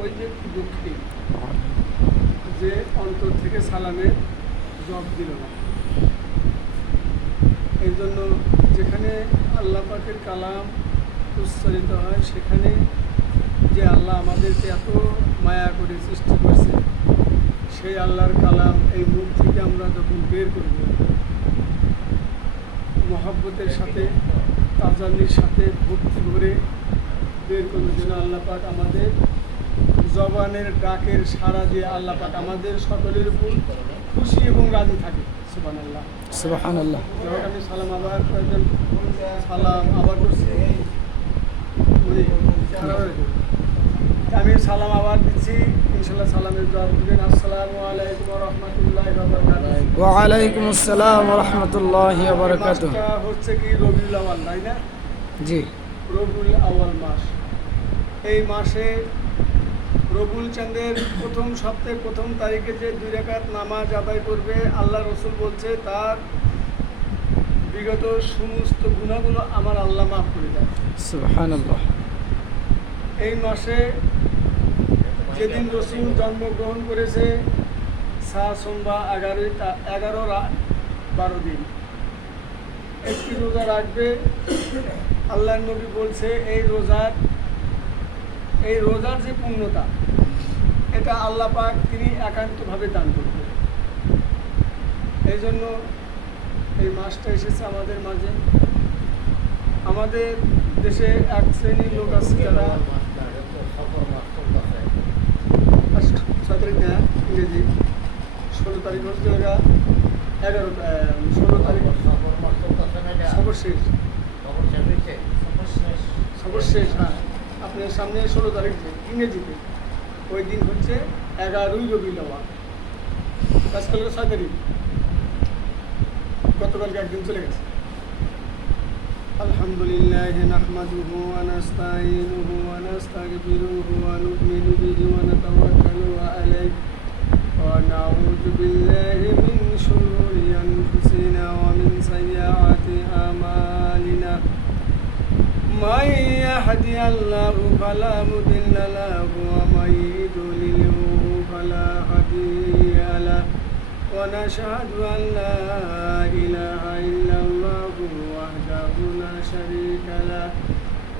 ওই ব্যক্তি দুঃখী যে অন্তর থেকে সালামের জবাব দিল না। এই জন্য যেখানে আল্লাহ পাকের কালাম উচ্চারিত হয় সেখানে যে আল্লাহ আমাদেরকে এত মায়া করে সৃষ্টি করছে, সেই আল্লাহর কালাম এই মুখ থেকে আমরা যখন বের করব, মহব্বতের সাথে, তাজানির সাথে, ভক্তি ভরে বের করব, যেন আল্লাহ পাক আমাদের জবানের ডাকের সাড়া দিয়ে আল্লাহ পাক আমাদের সকলের উপর খুশি এবং রাজি থাকে। সুবহানাল্লাহ, সুবহানাল্লাহ। যখন আমি সালাম আবার কয়েকজন সালাম আবার করছি, আমি সালাম আবার দিচ্ছি, ইনশাল্লাহ সালামের জবাব দিবেন। আসসালামু আলাইকুম ওয়া রাহমাতুল্লাহি ওয়া বারাকাতুহু। ওয়া আলাইকুম আসসালাম ওয়া রাহমাতুল্লাহি ওয়া বারাকাতুহু। মাসটা হচ্ছে কি রবিউল আউয়াল, তাই না? জি, রবিউল আউয়াল মাস। এই মাসে রবিউল চাঁদের প্রথম সপ্তাহে প্রথম তারিখে যে 2 রাকাত নামাজ আদায় করবে, আল্লাহ রসুল বলছে তার বিগত সমস্ত গুনাহগুলো আমার আল্লাহ মাফ করে দেয়। সুবহানাল্লাহ। এই মাসে যেদিন রসুল জন্মগ্রহণ করেছে, সোমবার 11-12 দিন একটি রোজা রাখবে। আল্লাহর নবী বলছে এই রোজার যে পূর্ণতা, এটা আল্লাহ পাক তিনি একান্তভাবে দান করবেন। এই জন্য এই মাসটা এসেছে আমাদের মাঝে। আমাদের দেশে এক শ্রেণীর লোক আছে যারা 6 তারিখ না, ইংরেজি 16 তারিখ হচ্ছে, ওরা 16 তারিখ সর্বশেষ। হ্যাঁ, আপনার সামনে 16 তারিখ ইংরেজিতে, ওই দিন হচ্ছে 11ই রবিউল আউয়াল। আজকাল 6 তারিখ, গতকালকে একদিন চলে গেছে। আলহামদুলিল্লাহ নাহমাদুহু ওয়া নাস্তাঈনুহু ওয়া নাস্তাগফিরুহু ওয়া নু'মিনু বিহি ওয়া নাতাওয়াক্কালু আলাইহি ওয়া নাউযু বিল্লাহি মিন শুরুরি আনফুসিনা ওয়া মিন সাইয়্যাতি আমালিনা। মান ইয়াহদিহিল্লাহু ফালা মুদিল্লা লাহু ওয়া মান ইউদ্লিলহু ফালা হাদিয়া লাহু। ونشهد أن لا إله إلا الله وحده لا شريك له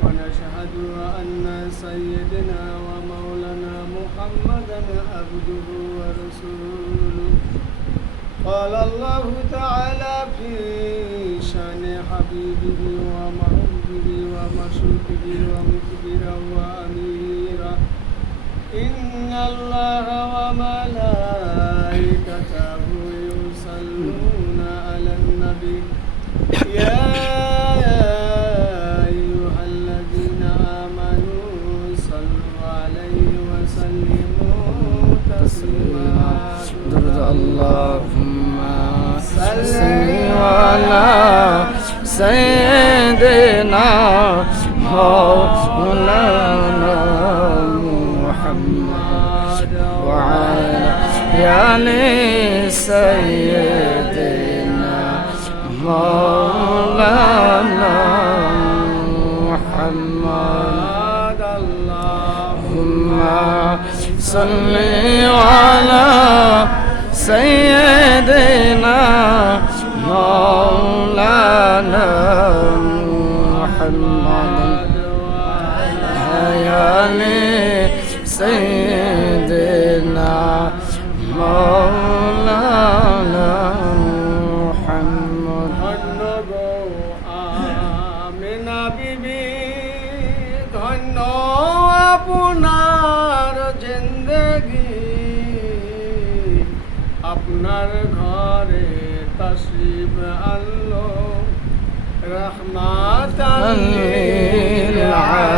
ونشهد أن سيدنا ومولانا محمدا عبده ورسوله. قال الله تعالى في شأن حبيبه ومحبه ومشوقه ومكبره وأميره: إن الله وملائكته يصلون على النبي يا أيها الذين آمنوا صلوا عليه وسلموا تسليما. اللهم صل على سيدنا مولانا محمد وعلى آل سيدنا مولانا محمد. اللهم صل على سيدنا مولانا محمد وعلى آل سيدنا مولانا محمد. ধন্য গো আমেনা বিবি, ধন্য আপনার জিন্দেগি, আপনার ঘরে তশরিফ আনলো রহমাতাল লিল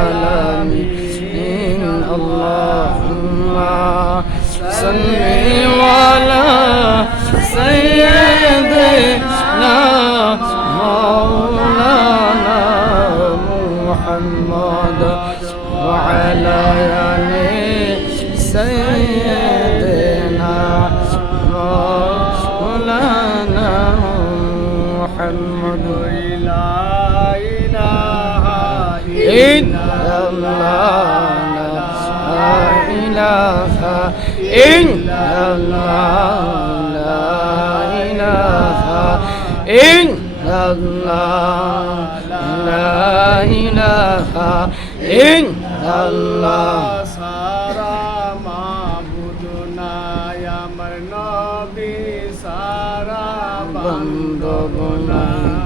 আলামিন. আল্লাহুম্মা সাল্লি আলা সাইয়্যিদিনা মাওলানা মুহাম্মদ ওয়া আলা আলি সাইয়্যিদিনা মাওলানা মুহাম্মদ. লা ইলাহা ইল্লাল্লাহ লা ইলাহা ইল্লাল্লাহ লা ইলাহা ইল্লাল্লাহ লা ইলাহা ইল্লাল্লাহ সারা মাবুদ নাই আমার নবী সারা বান্দব নাই